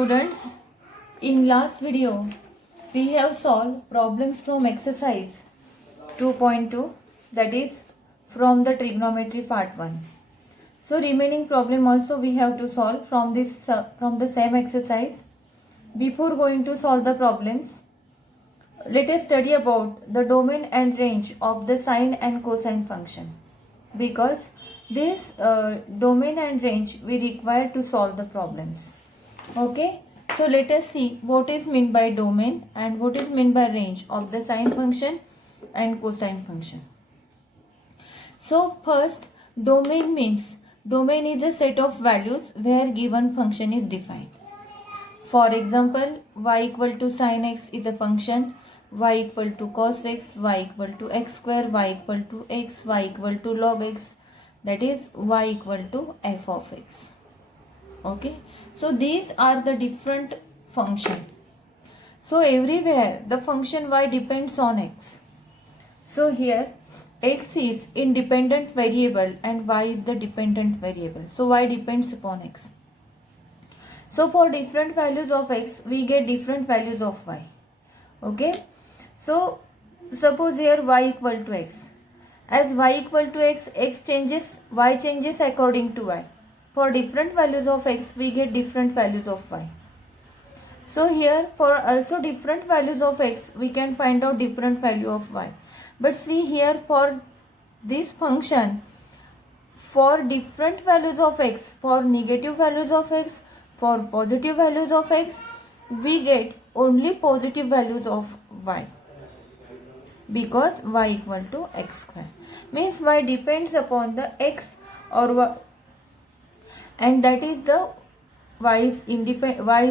Students, in last video we have solved problems from exercise 2.2, that is from the trigonometry part 1. So remaining problem also we have to solve from the same exercise. Before going to solve the problems, let us study about the domain and range of the sine and cosine function, because this domain and range we require to solve the problems. Okay, so let us see what is meant by domain and what is meant by range of the sine function and cosine function. So first, domain is a set of values where given function is defined. For example, y equal to sin x is a function, y equal to cos x, y equal to x square, y equal to x, y equal to log x, that is y equal to f of x. Okay, so these are the different function. So everywhere the function y depends on x. So here x is independent variable and y is the dependent variable. So y depends upon x. So for different values of x we get different values of y. Okay, so suppose here y equal to x. As y equal to x, x changes, y changes according to y. For different values of x, we get different values of y. So here for also different values of x, we can find out different value of y. But see here for this function, for different values of x, for negative values of x, for positive values of x, we get only positive values of y, because y equal to x square. Means y depends upon the x or y, and that is the y is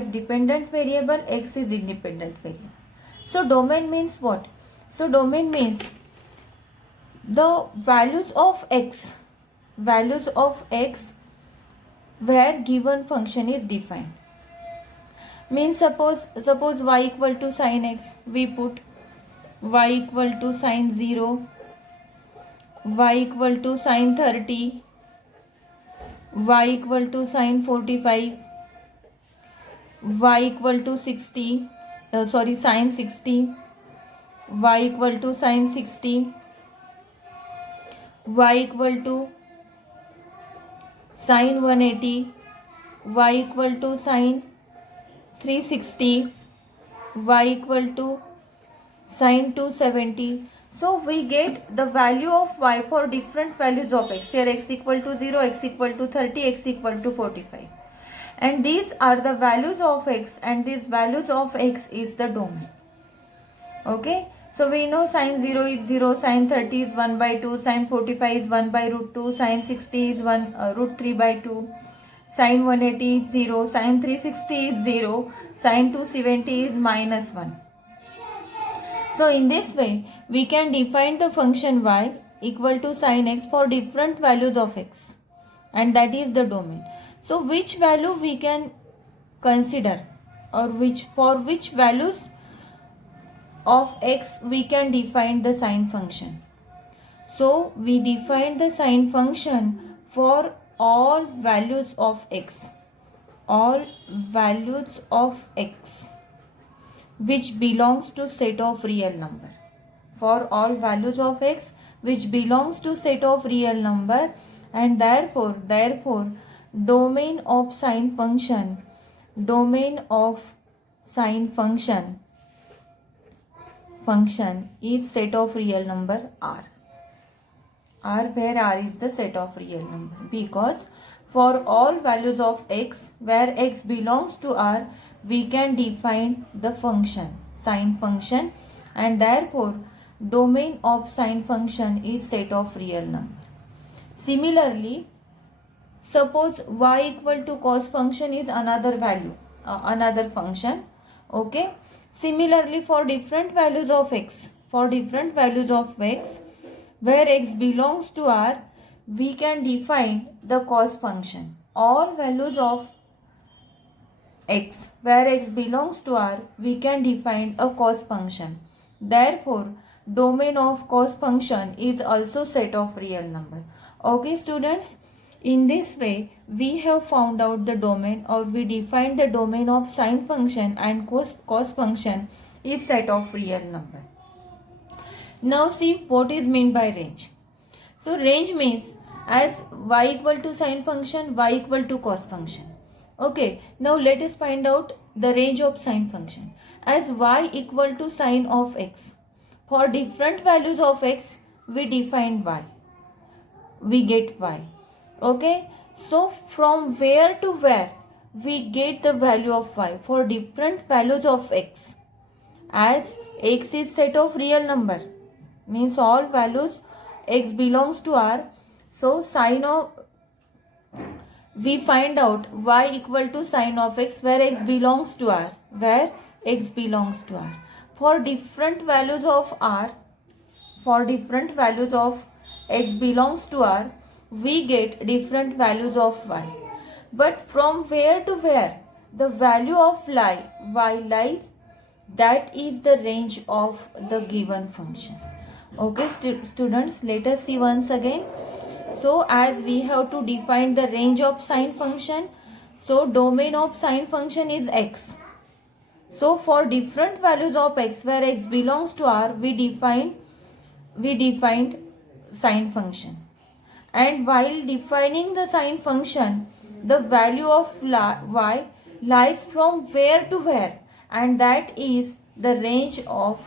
dependent variable, x is independent variable. So domain means what? So domain means the values of x where given function is defined. Means suppose y equal to sin x, we put y equal to sin 0, y equal to sin 30, y equal to sin 45, y equal to sin 60, y equal to sin 60, y equal to sin 180, y equal to sin 360, y equal to sin 270. So we get the value of y for different values of x. Here x equal to 0, x equal to 30, x equal to 45. And these are the values of x, and these values of x is the domain. Okay. So we know sin 0 is 0, sin 30 is 1 by 2, sin 45 is 1 by root 2, sin 60 is root 3 by 2, sin 180 is 0, sin 360 is 0, sin 270 is minus 1. So in this way, we can define the function y equal to sin x for different values of x, and that is the domain. So which value we can consider, or for which values of x we can define the sine function. So we define the sine function for all values of x, which belongs to set of real number. For all values of x which belongs to set of real number, and therefore domain of sine function is set of real number r, where r is the set of real number, because for all values of x where x belongs to r, we can define the function, sine function, and therefore domain of sine function is set of real number. Similarly, suppose y equal to cos function is another value, another function. Okay. Similarly, for different values of x, where x belongs to r, we can define the cos function. All values of x where x belongs to r, we can define a cos function. Therefore, domain of cos function is also set of real number. Okay students, In this way, we have found out the domain, or we defined the domain of sine function and cos function is set of real number. Now see what is meant by range. So range means as y equal to sine function, y equal to cos function. Okay, now let us find out the range of sine function. As y equal to sine of x, for different values of x, we define y. We get y. Okay, so from where to where we get the value of y for different values of x. As x is set of real number, means all values x belongs to R. So sine of, we find out y equal to sine of x where x belongs to R, where x belongs to R. For different values of R, for different values of x belongs to R, we get different values of y. But from where to where the value of y lies, that is the range of the given function. Okay, students, let us see once again. So as we have to define the range of sine function, so domain of sine function is x. So for different values of x where x belongs to R, we defined sine function. And while defining the sine function, the value of y lies from where to where, and that is the range of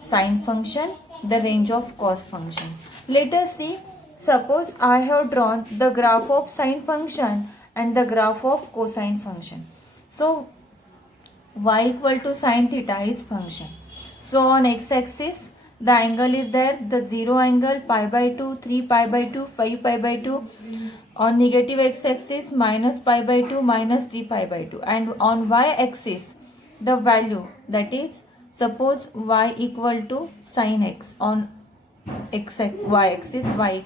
sine function, the range of cos function. Let us see. Suppose I have drawn the graph of sine function and the graph of cosine function. So y equal to sine theta is function. So on x-axis, the angle is there, the 0 angle, pi by 2, 3 pi by 2, 5 pi by 2. On negative x-axis, minus pi by 2, minus 3 pi by 2. And on y-axis, the value, that is, suppose y equal to sine x on y-axis, y.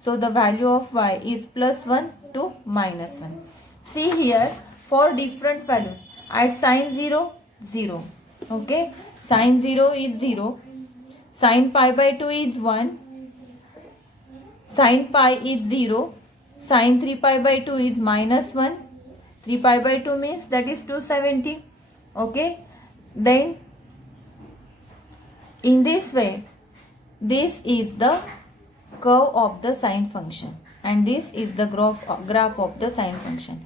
So the value of y is plus 1 to minus 1. See here, for different values, at sine 0, 0. Okay, sine 0 is 0. Sine pi by 2 is 1. Sine pi is 0. Sine 3 pi by 2 is minus 1. 3 pi by 2 means that is 270. Okay. Then in this way, this is the curve of the sine function. And this is the graph of the sine function.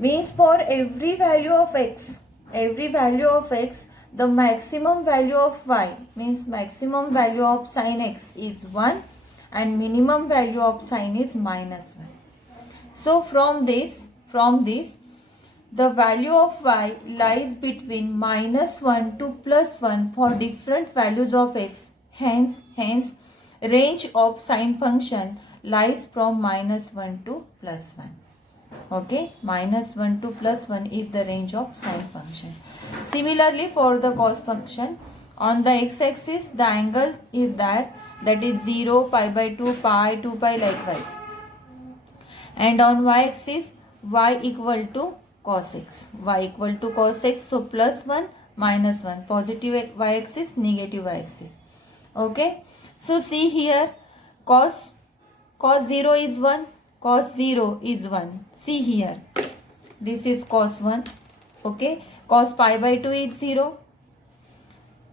Means for every value of x, the maximum value of y, means maximum value of sine x is 1 and minimum value of sine is minus 1. So from this, the value of y lies between minus 1 to plus 1 for different values of x. Hence, range of sine function lies from minus 1 to plus 1. Okay, minus 1 to plus 1 is the range of sine function. Similarly, for the cos function, on the x-axis, the angle is that is 0, pi by 2, pi, 2 pi likewise. And on y-axis, y equal to cos x. Y equal to cos x, so plus 1, minus 1. Positive y-axis, negative y-axis. Okay, so see here, cos 0 is 1, cos 0 is 1. See here, this is cos 1. Okay, cos pi by 2 is 0.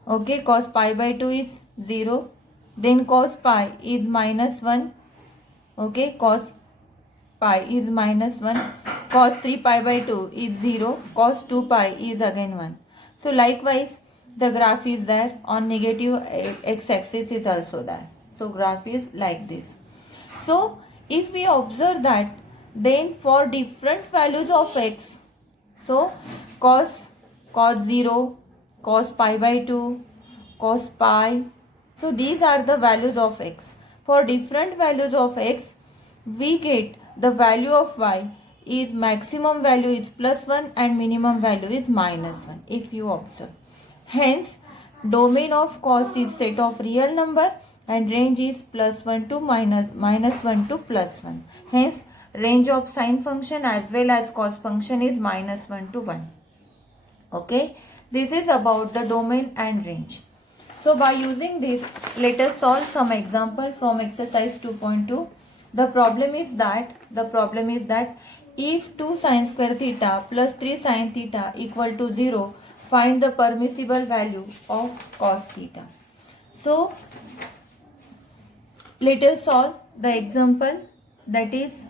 Okay, cos pi by 2 is 0. Then cos pi is minus 1. Okay, cos pi is minus 1. Cos 3 pi by 2 is 0. Cos 2 pi is again 1. So likewise, the graph is there. On negative x-axis is also there. So graph is like this. So if we observe that, then for different values of x, so cos 0, cos pi by 2, cos pi, so these are the values of x. For different values of x, we get the value of y is maximum value is plus 1 and minimum value is minus 1 if you observe. Hence, domain of cos is set of real number and range is plus 1 to minus 1 to plus 1. Hence, range of sine function as well as cos function is minus 1 to 1. Okay, this is about the domain and range. So by using this, let us solve some example from exercise 2.2. The problem is that if 2 sin square theta plus 3 sin theta equal to 0, find the permissible value of cos theta. So let us solve the example, that is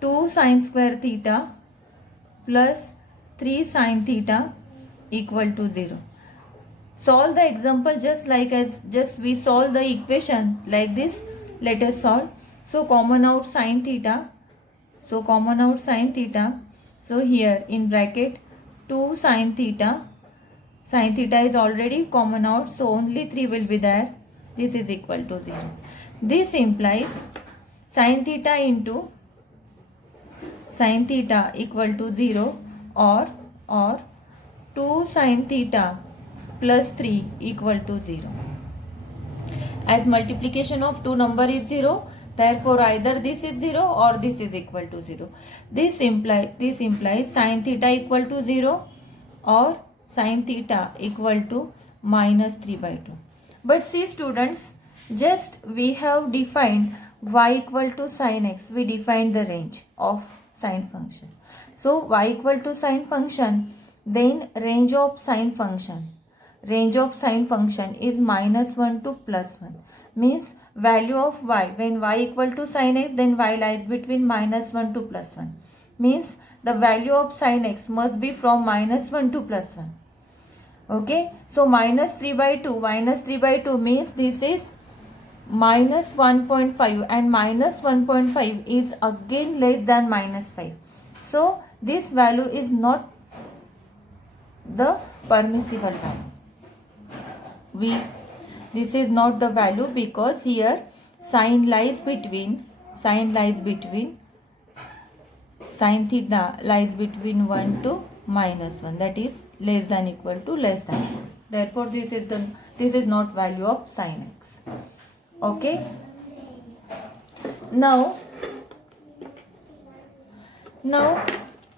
2 sin square theta plus 3 sin theta equal to 0. Solve the example just we solve the equation like this. Let us solve. So common out sin theta. So here in bracket 2 sin theta. Sin theta is already common out, so only 3 will be there. This is equal to 0. This implies sin theta into sin theta equal to 0 or 2 sin theta plus 3 equal to 0. As multiplication of two number is 0, therefore either this is 0 or this is equal to 0. This implies sin theta equal to 0 or sin theta equal to minus 3 by 2. But see students, just we have defined y equal to sin x. We defined the range of sine function. So y equal to sine function, then range of sine function is minus 1 to plus 1. Means value of y, when y equal to sin x, then y lies between minus 1 to plus 1. Means the value of sin x must be from minus 1 to plus 1. Okay, so minus 3 by 2 means this is minus 1.5 and minus 1.5 is again less than minus 5. So this value is not the permissible value. This is not the value because here sin theta lies between 1 to minus 1, that is less than equal to less than 1. Therefore this is not value of sin x. Okay, now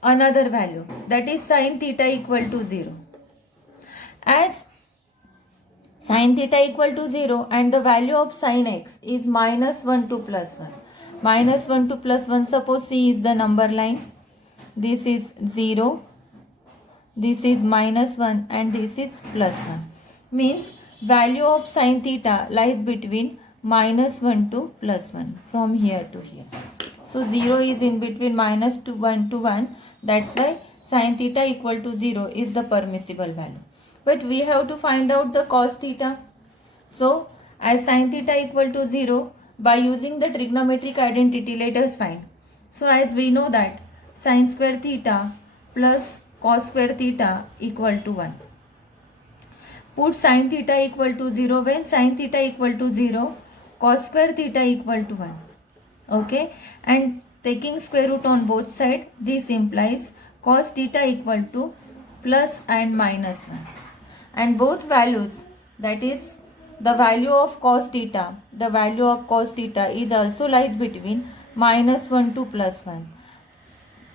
another value, that is sin theta equal to 0. As sin theta equal to 0 and the value of sin x is minus 1 to plus 1. Minus 1 to plus 1, suppose C is the number line. This is 0, this is minus 1 and this is plus 1. Means value of sin theta lies between minus 1 to plus 1 from here to here. So 0 is in between minus 1 to 1. That's why sin theta equal to 0 is the permissible value. But we have to find out the cos theta. So as sin theta equal to 0, by using the trigonometric identity, let us find. So as we know that sin square theta plus cos square theta equal to 1. Put sin theta equal to 0 when sin theta equal to 0, cos square theta equal to 1. Okay, and taking square root on both sides, this implies cos theta equal to plus and minus 1. And both values, that is the value of cos theta is also lies between minus 1 to plus 1.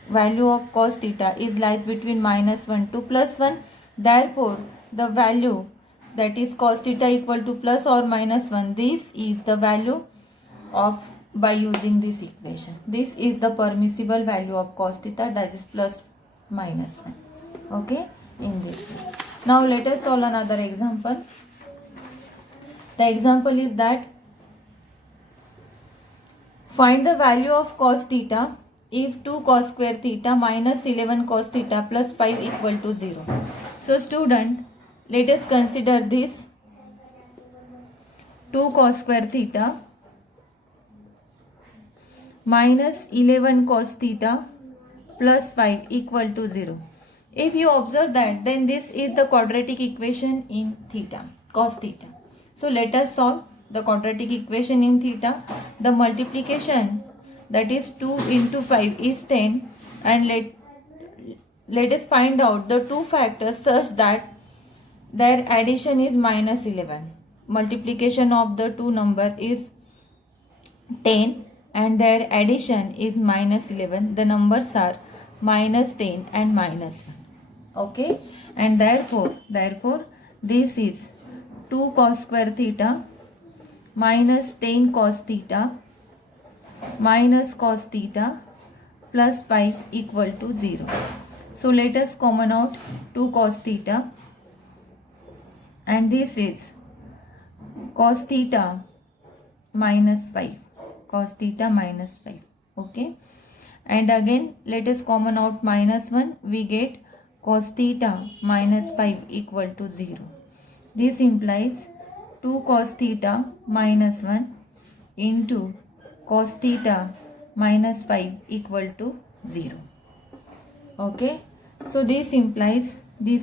Value of cos theta is lies between minus 1 to plus 1. Therefore, the value, that is cos theta equal to plus or minus 1, this is the value of, by using this equation, this is the permissible value of cos theta, that is plus minus 1. Okay, in this way. Now let us solve another example. The example is that find the value of cos theta if 2 cos square theta minus 11 cos theta plus 5 equal to 0. So student, let us consider this 2 cos square theta minus 11 cos theta plus 5 equal to 0. If you observe that, then this is the quadratic equation in theta, cos theta. So let us solve the quadratic equation in theta. The multiplication, that is 2 into 5 is 10, and let us find out the two factors such that their addition is minus 11. Multiplication of the two number is 10 and their addition is minus 11. The numbers are minus 10 and minus 1. Okay, and therefore this is 2 cos square theta minus 10 cos theta minus cos theta plus 5 equal to 0. So let us common out 2 cos theta, and this is cos theta minus 5. Cos theta minus 5. Okay. And again let us common out minus 1. We get cos theta minus 5 equal to 0. This implies 2 cos theta minus 1 into cos theta minus 5 equal to 0. Okay. So this implies 2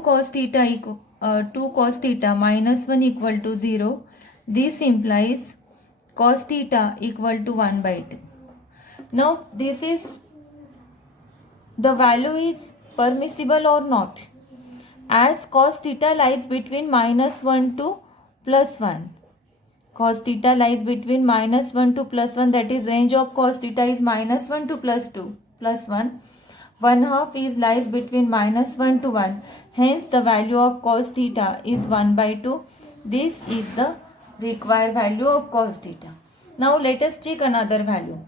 cos theta minus 1 equal to 0. This implies cos theta equal to 1 by 2. Now this is, the value is permissible or not, as cos theta lies between minus 1 to plus 1. Cos theta lies between minus 1 to plus 1, that is range of cos theta is minus 1 to plus 2 plus 1. 1/2 is lies between minus 1 to 1. Hence the value of cos theta is 1 by 2. This is the required value of cos theta. Now let us check another value.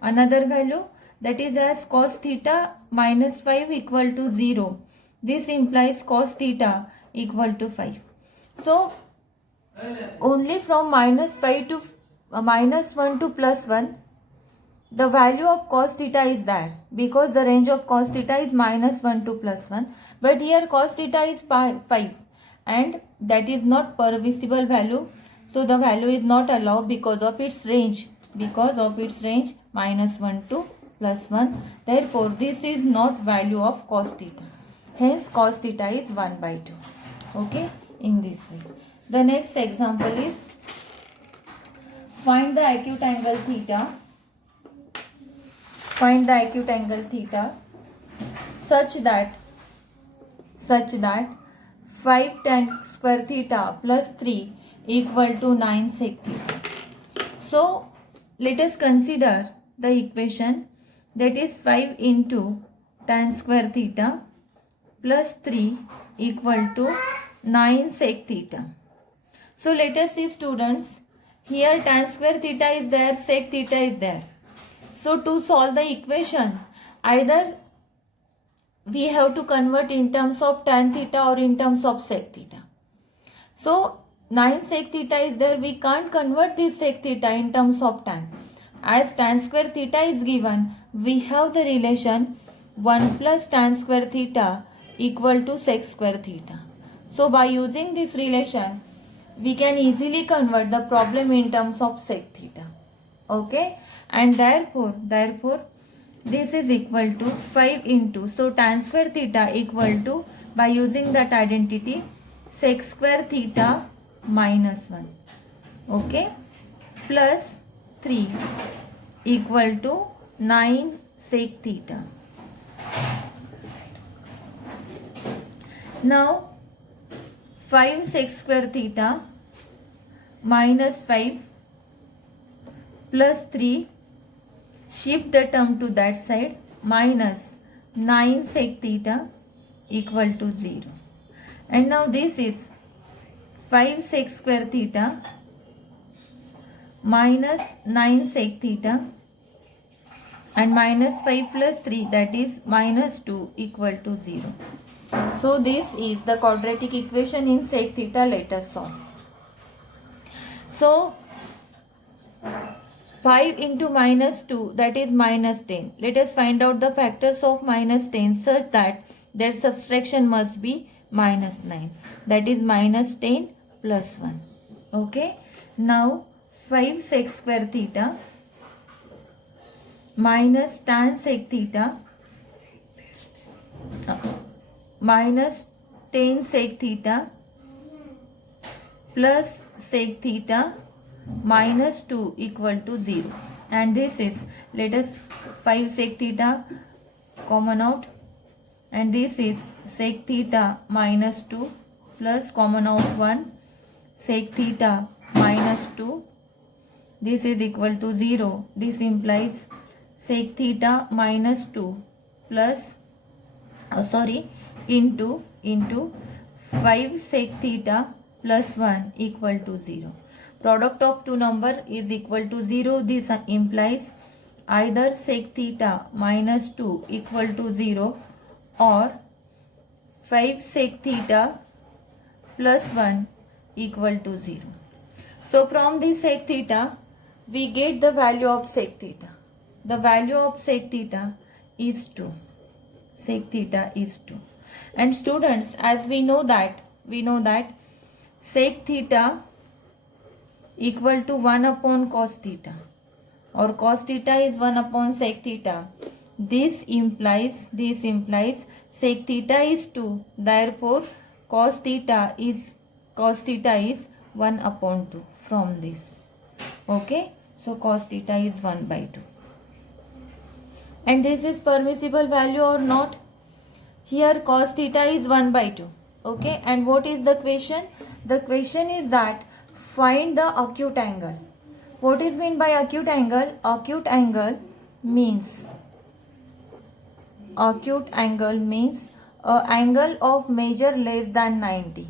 Another value, that is as cos theta minus 5 equal to 0. This implies cos theta equal to 5. So only from minus 5 to minus 1 to plus 1, the value of cos theta is there, because the range of cos theta is minus 1 to plus 1. But here cos theta is 5 and that is not permissible value. So the value is not allowed because of its range. Minus 1 to plus 1. Therefore this is not value of cos theta. Hence cos theta is 1 by 2. Okay, in this way. The next example is, find the acute angle theta. Find the acute angle theta such that 5 tan square theta plus 3 equal to 9 sec theta. So let us consider the equation, that is 5 into tan square theta plus 3 equal to 9 sec theta. So let us see students, here tan square theta is there, sec theta is there. So to solve the equation, either we have to convert in terms of tan theta or in terms of sec theta. So 9 sec theta is there, we can't convert this sec theta in terms of tan. As tan square theta is given, we have the relation 1 plus tan square theta equal to sec square theta. So by using this relation, we can easily convert the problem in terms of sec theta. Okay, and therefore this is equal to 5 into, so tan square theta equal to, by using that identity, sec square theta minus 1. Okay, plus 3 equal to 9 sec theta. Now 5 sec square theta minus 5 plus 3, shift the term to that side, minus 9 sec theta equal to 0. And now this is 5 sec square theta minus 9 sec theta, and minus 5 plus 3, that is minus 2 equal to 0. So this is the quadratic equation in sec theta. Let us solve. So 5 into minus 2, that is minus 10. Let us find out the factors of minus 10 such that their subtraction must be minus 9. That is minus 10 plus 1. Okay. Now 5 sec square theta minus tan sec theta minus 10 sec theta plus sec theta minus 2 equal to 0. And this is, let us 5 sec theta common out, and this is sec theta minus 2 plus common out 1 sec theta minus 2. This is equal to 0. This implies sec theta minus 2 plus into 5 sec theta plus 1 equal to 0. product of two number is equal to 0. This implies either sec theta minus 2 equal to 0 or 5 sec theta plus 1 equal to 0. So from this sec theta, we get the value of sec theta. The value of sec theta is 2. Sec theta is 2. And students, as we know that sec theta equal to 1 upon cos theta, or cos theta is 1 upon sec theta. This implies sec theta is 2. Therefore, cos theta is 1 upon 2 from this. Okay, so cos theta is 1 by 2. And this is permissible value or not? Here cos theta is 1 by 2. Okay, and what is the question? The question is that find the acute angle. What is meant by acute angle? Acute angle means angle of measure less than 90.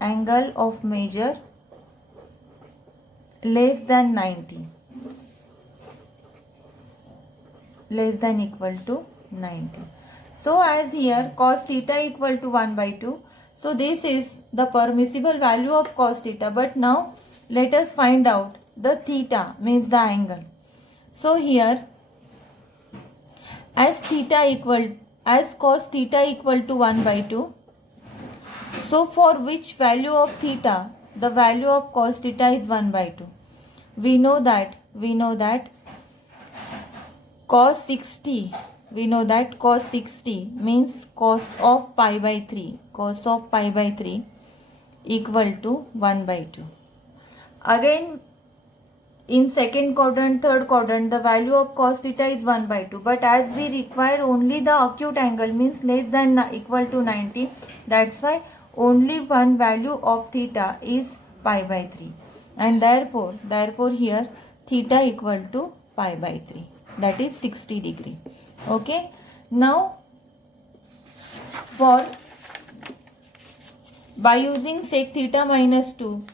Angle of measure less than 90. Less than equal to 90. So as here cos theta equal to 1 by 2. So this is the permissible value of cos theta. But now let us find out the theta, means the angle. So here as cos theta equal to 1 by 2. So for which value of theta the value of cos theta is 1 by 2? We know that cos 60 means cos of pi by 3 equal to 1 by 2. Again in second quadrant, third quadrant, the value of cos theta is 1 by 2. But as we require only the acute angle, means less than equal to 90, that's why only one value of theta is pi by 3. And therefore here theta equal to pi by 3. That is 60 degree. Okay. Now by using sec theta minus 2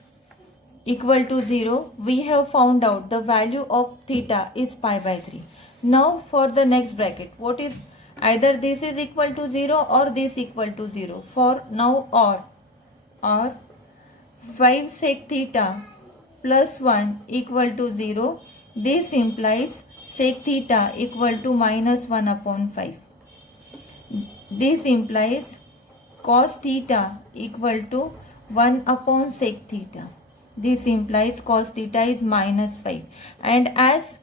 equal to 0, we have found out the value of theta is pi by 3. Now for the next bracket, what is, either this is equal to 0 or this equal to 0. For now or 5 sec theta plus 1 equal to 0. This implies sec theta equal to minus 1 upon 5. This implies cos theta equal to 1 upon sec theta. This implies cos theta is minus 5. And as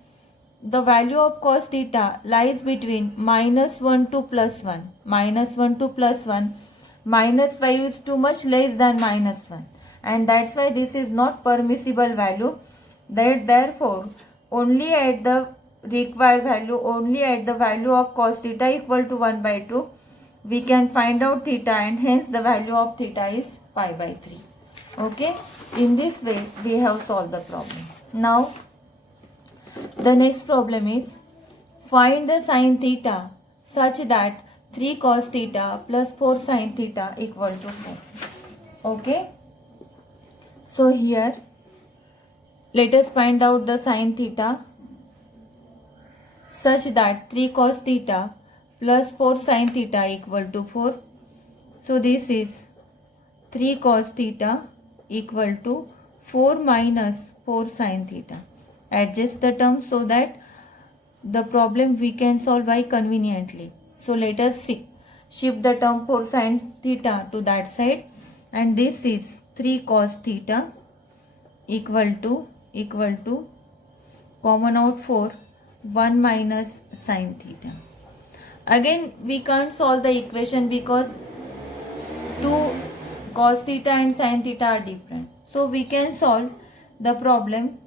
the value of cos theta lies between minus 1 to plus 1, minus 5 is too much less than minus 1. And that's why this is not permissible value. Therefore, only at the required value, only at the value of cos theta equal to 1 by 2, we can find out theta, and hence the value of theta is pi by 3. Okay, in this way we have solved the problem. Now the next problem is find the sin theta such that 3 cos theta plus 4 sin theta equal to 4. Okay, so here let us find out the sin theta such that 3 cos theta plus 4 sin theta equal to 4. So this is 3 cos theta equal to 4 minus 4 sin theta. Adjust the terms so that the problem we can solve by conveniently. So let us shift the term 4 sin theta to that side, and this is 3 cos theta equal to common out 4, 1 minus sin theta. Again we can't solve the equation because 2 cos theta and sin theta are different. So we can solve the problem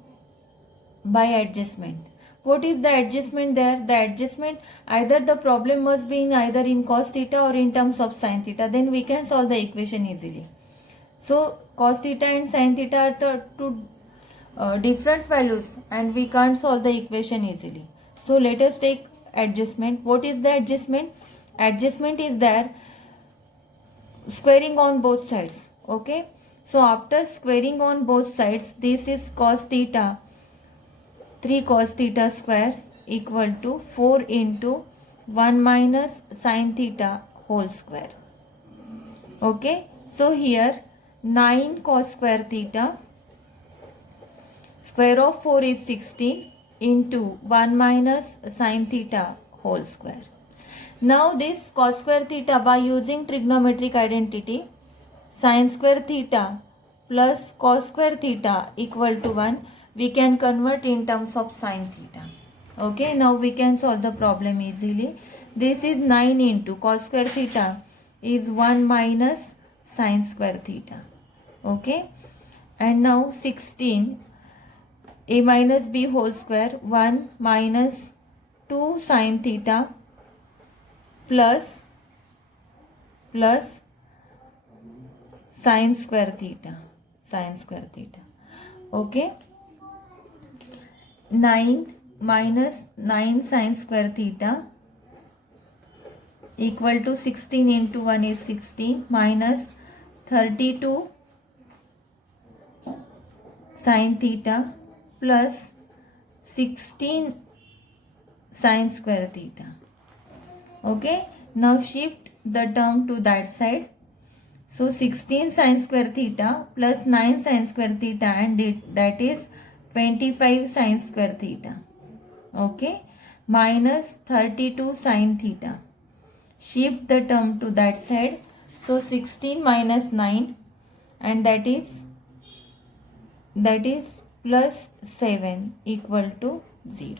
by adjustment. What is the adjustment there? The adjustment, either the problem must be either in cos theta or in terms of sin theta, then we can solve the equation easily. So cos theta and sin theta are the two different values and we can't solve the equation easily. So let us take adjustment. What is the adjustment? Adjustment is there squaring on both sides. Okay, So after squaring on both sides, this is cos theta, 3 cos theta square equal to 4 into 1 minus sin theta whole square. Okay, so here 9 cos square theta, square of 4 is 16 into 1 minus sin theta whole square. Now this cos square theta, by using trigonometric identity, sin square theta plus cos square theta equal to 1, we can convert in terms of sin theta. Okay, now we can solve the problem easily. This is 9 into cos square theta is 1 minus sin square theta. Okay, and now 16 a minus b whole square, 1 minus 2 sin theta plus sin square theta. Okay, 9 minus 9 sin square theta equal to 16 into 1 is 16 minus 32 sin theta plus 16 sin square theta. Okay, now shift the term to that side. So 16 sin square theta plus 9 sin square theta, and that is 25 sin square theta. Okay, minus 32 sin theta. Shift the term to that side. So 16 minus 9, and that is plus 7 equal to 0.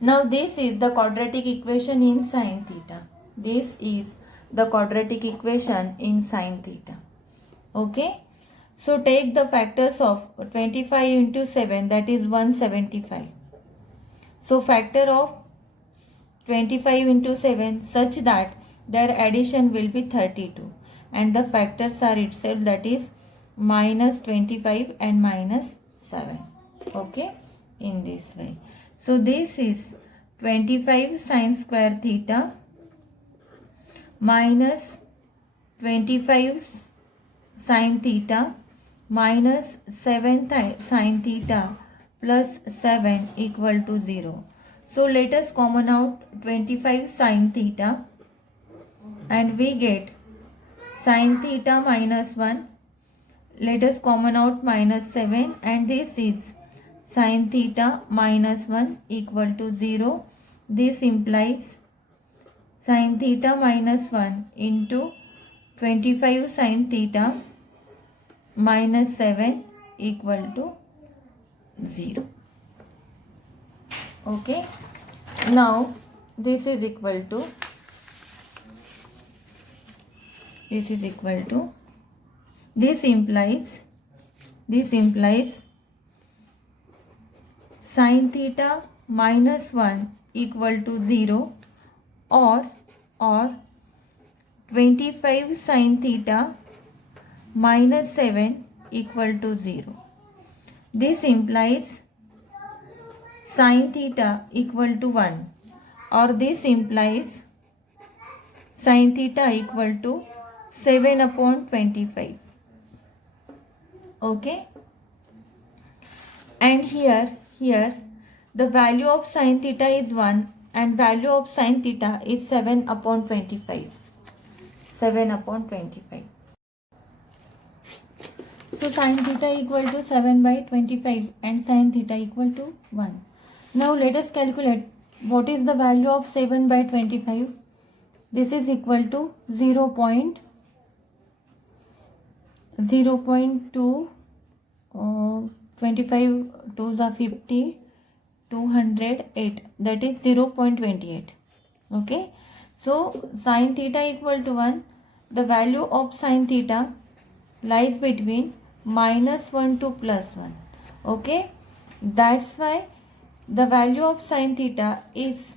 Now this is the quadratic equation in sin theta. This is the quadratic equation in sin theta. Okay, so take the factors of 25 into 7, that is 175. So factor of 25 into 7 such that their addition will be 32, and the factors are itself, that is minus 25 and minus 7. Okay, in this way. So this is 25 sin square theta minus 25 sin theta minus 7 sin theta plus 7 equal to 0. So let us common out 25 sin theta, and we get sin theta minus 1. Let us common out minus 7, and this is sin theta minus 1 equal to 0. This implies sin theta minus 1 into 25 sin theta minus 7 equal to 0. Okay, now this is equal to this implies sin theta minus 1 equal to 0, or 25 sin theta minus 7 equal to 0. This implies sin theta equal to 1, or this implies sin theta equal to 7 upon 25. Okay, and here the value of sin theta is 1 and value of sin theta is 7 upon 25. 7 upon 25. So sin theta equal to 7 by 25 and sin theta equal to 1. Now let us calculate what is the value of 7 by 25. This is equal to 0.2 25 2s are 50, 208, that is 0.28. Okay, so sin theta equal to 1, the value of sin theta lies between minus 1 to plus 1. Okay, that's why the value of sin theta is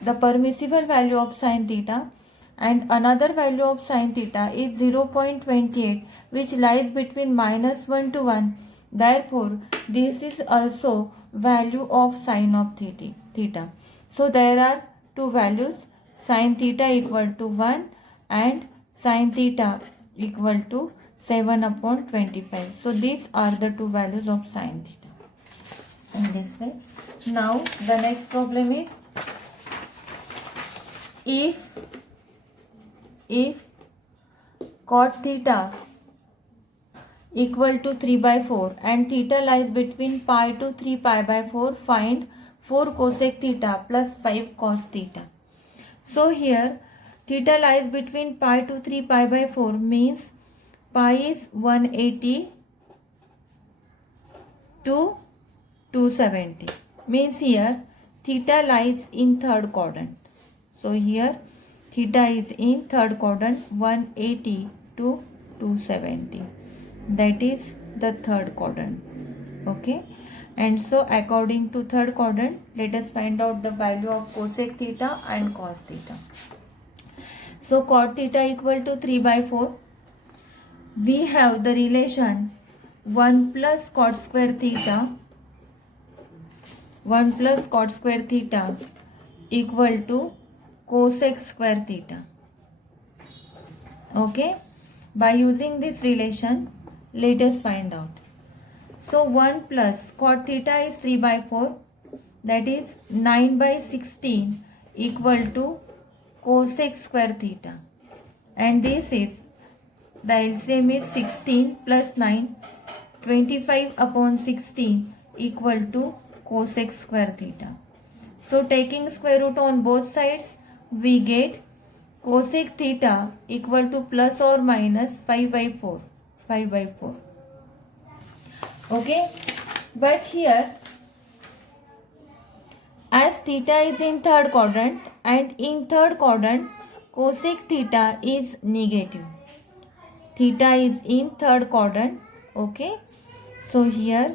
the permissible value of sin theta, and another value of sin theta is 0.28, which lies between minus 1 to 1. Therefore, this is also value of sin of theta. So there are two values, sin theta equal to 1 and sin theta equal to 7/25. So these are the two values of sin theta in this way. Now the next problem is, if cot theta equal to 3/4 and theta lies between pi to 3 pi/4, find 4 cosec theta plus 5 cos theta. So here theta lies between pi to 3 pi/4 means pi is 180 to 270, means here theta lies in third quadrant. So here theta is in third quadrant, 180 to 270. That is the third quadrant. Okay. And so according to third quadrant, let us find out the value of cosec theta and cos theta. So cot theta equal to 3/4. We have the relation 1 plus cot square theta, 1 plus cot square theta equal to cosec square theta. Okay. By using this relation, let us find out. So 1 plus cot theta is 3/4, that is 9/16 equal to cosec square theta. And this is, the LCM is 16 plus 9, 25/16 equal to cosec square theta. So taking square root on both sides, we get cosec theta equal to plus or minus 5/4. 5/4. Okay. But here, as theta is in third quadrant, and in third quadrant cosec theta is negative. Theta is in third quadrant. Okay. So here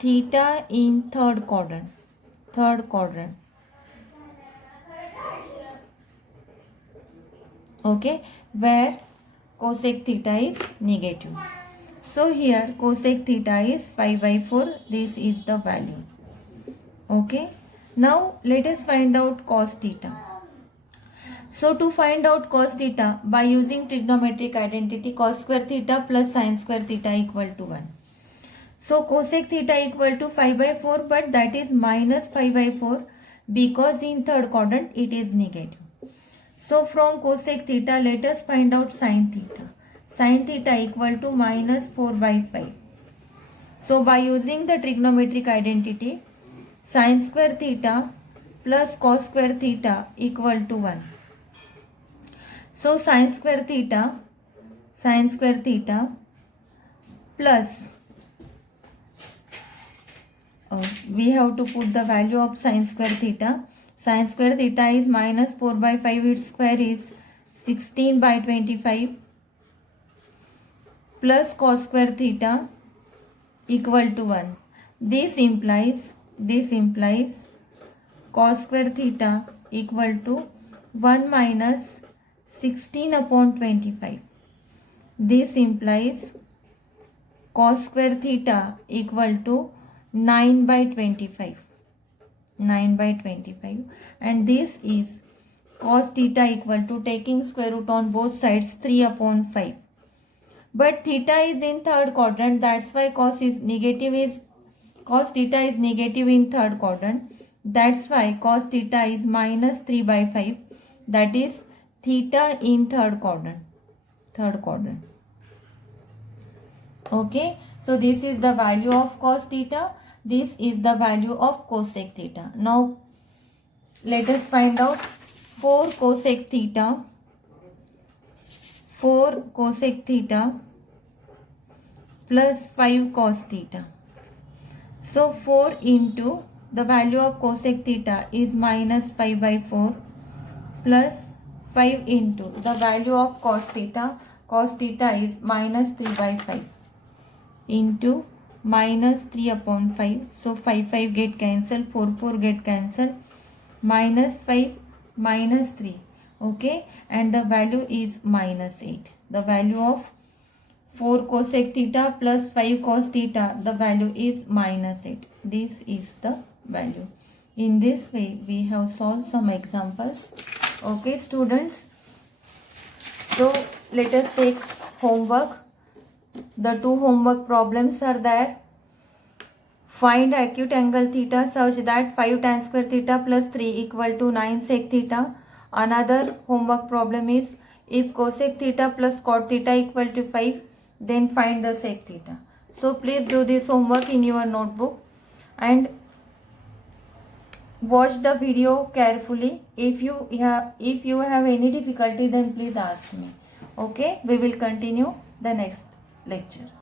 theta in third quadrant. Third quadrant. Okay. Where cosec theta is negative. So here cosec theta is 5/4. This is the value. Okay. Now let us find out cos theta. So to find out cos theta, by using trigonometric identity, cos square theta plus sin square theta equal to 1. So cosec theta equal to 5/4, but that is minus 5/4 because in third quadrant it is negative. So from cosec theta, let us find out sin theta. Sin theta equal to minus 4/5. So by using the trigonometric identity, sin square theta plus cos square theta equal to 1. So sin square theta plus, we have to put the value of sin square theta. Sin square theta is minus 4/5, its square is 16/25, plus cos square theta equal to 1. This implies cos square theta equal to 1 minus 16/25. This implies cos square theta equal to 9/25. 9/25. And this is cos theta equal to, taking square root on both sides, 3/5. But theta is in third quadrant, that's why cos theta is negative in third quadrant. That's why cos theta is minus 3/5. That is theta in third quadrant. Okay. So this is the value of cos theta. This is the value of cosec theta. Now let us find out 4 cosec theta. 4 cosec theta plus 5 cos theta. So 4 into the value of cosec theta is minus 5/4 plus 5 into the value of cos theta. Cos theta is minus 3/5 into minus 3/5. So 5 get cancelled, 4 get cancelled, minus 5 minus 3. Okay. And the value is minus 8. The value of 4 cosec theta plus 5 cos theta, the value is minus 8. This is the value. In this way, we have solved some examples. Okay, students. So let us take homework. The two homework problems are there. Find acute angle theta such that 5 tan square theta plus 3 equal to 9 sec theta. Another homework problem is if cosec theta plus cot theta equal to 5, then find the sec theta. So please do this homework in your notebook and watch the video carefully. If you have any difficulty, then please ask me. Okay, we will continue the next lecture.